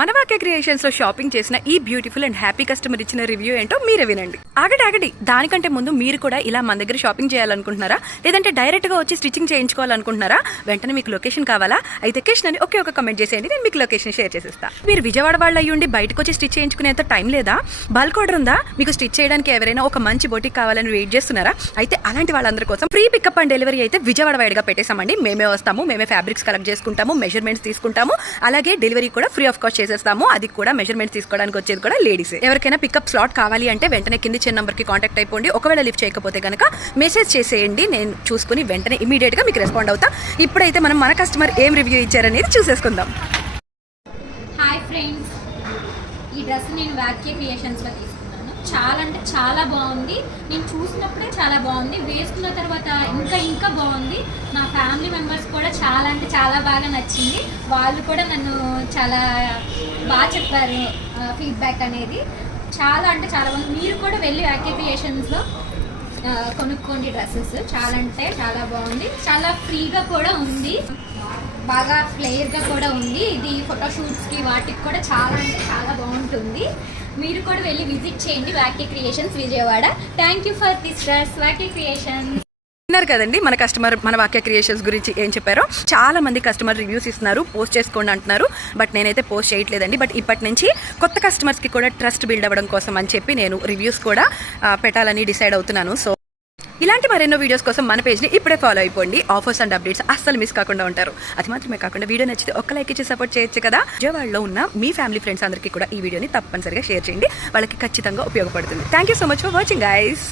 మన వాక్య క్రియేషన్స్ లో షాపింగ్ చేసిన ఈ బ్యూటిఫుల్ అండ్ హ్యాపీ కస్టమర్ ఇచ్చిన రివ్యూ ఏంటో మీరే వినండి. ఆగడి దానికంటే ముందు మీరు కూడా ఇలా మన దగ్గర షాపింగ్ చేయాలనుకుంటున్నారా, లేదంటే డైరెక్ట్ గా వచ్చి స్టిచ్చింగ్ చేయించుకోవాలనుకుంటున్నారా? వెంటనే మీకు లొకేషన్ కావాలా? అయితే కిషన్ అని ఒకే ఒక కమెంట్ చేసేయండి, నేను మీకు లొకేషన్ షేర్ చేసేస్తా. మీరు విజయవాడ వాళ్ళు అయ్యుండి బయటకు వచ్చి స్టిచ్ చేయించుకునేంత టైం లేదా? బల్క్ ఆర్డర్ ఉందా? మీకు స్టిచ్ చేయడానికి ఎవరైనా ఒక మంచి బొటిక్ కావాలని వెయిట్ చేస్తున్నారా? అయితే అలాంటి వాళ్ళందరి కోసం ఫ్రీ పికప్ అండ్ డెలివరీ అయితే విజయవాడ వైడ్గా పెట్టేసామండి. మేమే వస్తాము, మేమే ఫ్యాబ్రిక్స్ కలెక్ట్ చేసుకుంటాము, మెజర్మెంట్స్ తీసుకుంటాము, అలాగే డెలివరీ కూడా ఫ్రీ ఆఫ్ కాస్ట్ చేసేస్తాము. అది కూడా మెజర్మెంట్స్ తీసుకోవడానికి వచ్చేది కూడా లేడీస్. ఎవరికైనా పికప్ స్లాట్ కావాలి అంటే వెంటనే కింది చిన్న నంబర్ కి కాంటాక్ట్ అయిపోండి. ఒకవేళ లిఫ్ట్ చేయకపోతే కనుక మెసేజ్ చేసేయండి, నేను చూసుకుని వెంటనే ఇమీడియట్ గా మీకు రెస్పాండ్ అవుతా. ఇప్పుడైతే మనం మన కస్టమర్ ఏం రివ్యూ ఇచ్చారనేది చూసేసుకుందాం. హాయ్ ఫ్రెండ్స్, ఈ డ్రెస్ నేను వాక్య క్రియేషన్స్ లో తీసుకున్నాను. చాలా అంటే చాలా బాగుంది. నేను చూసినప్పుడే చాలా బాగుంది, వేసుకున్న తర్వాత ఇంకా బాగుంది. నా ఫ్యామిలీ మెంబర్స్ కూడా చాలా అంటే చాలా బాగా నచ్చింది. వాళ్ళు కూడా నన్ను చాలా బాగా చెప్పారు ఫీడ్బ్యాక్ అనేది. చాలా అంటే చాలా బాగుంది. మీరు కూడా వెళ్ళి వాక్య క్రియేషన్స్లో కొనుక్కోండి డ్రెస్సెస్. చాలా అంటే చాలా బాగుంది, చాలా ఫ్రీగా కూడా ఉంది, బాగా ఫ్లేర్గా కూడా ఉంది. ఇది ఫోటోషూట్స్కి వాటికి కూడా చాలా అంటే చాలా బాగుంటుంది. మీరు కూడా వెళ్ళి విజిట్ చేయండి వాక్య creations Vijayawada. Thank you for this dress వాక్య క్రియేషన్స్. విన్నారు కదండి మన కస్టమర్ మన వాక్య క్రియేషన్స్ గురించి ఏం చెప్పారో. చాలా మంది కస్టమర్ రివ్యూస్ ఇస్తున్నారు, పోస్ట్ చేసుకోండి అంటున్నారు. బట్ నేనైతే పోస్ట్ చేయట్లేదండి. బట్ ఇప్పటి నుంచి కొత్త కస్టమర్స్కి కూడా ట్రస్ట్ బిల్డ్ అవ్వడం కోసం అని చెప్పి నేను రివ్యూస్ కూడా పెట్టాలని డిసైడ్ అవుతున్నాను. సో ఇలాంటి మరెన్నో వీడియోస్ కోసం మన పేజ్ని ఇప్పుడే ఫాలో అయిపోండి. ఆఫర్స్ అండ్ అప్డేట్స్ అస్సలు మిస్ కాకుండా ఉంటారు. అది మాత్రమే కాకుండా వీడియో నచ్చితే ఒక్క లైక్ ఇచ్చి సపోర్ట్ చేయొచ్చు కదా. విజయవాడలో ఉన్న మీ ఫ్యామిలీ ఫ్రెండ్స్ అందరికీ కూడా ఈ వీడియోని తప్పనిసరిగా షేర్ చేయండి, వాళ్ళకి ఖచ్చితంగా ఉపయోగపడుతుంది. Thank you so much for watching guys.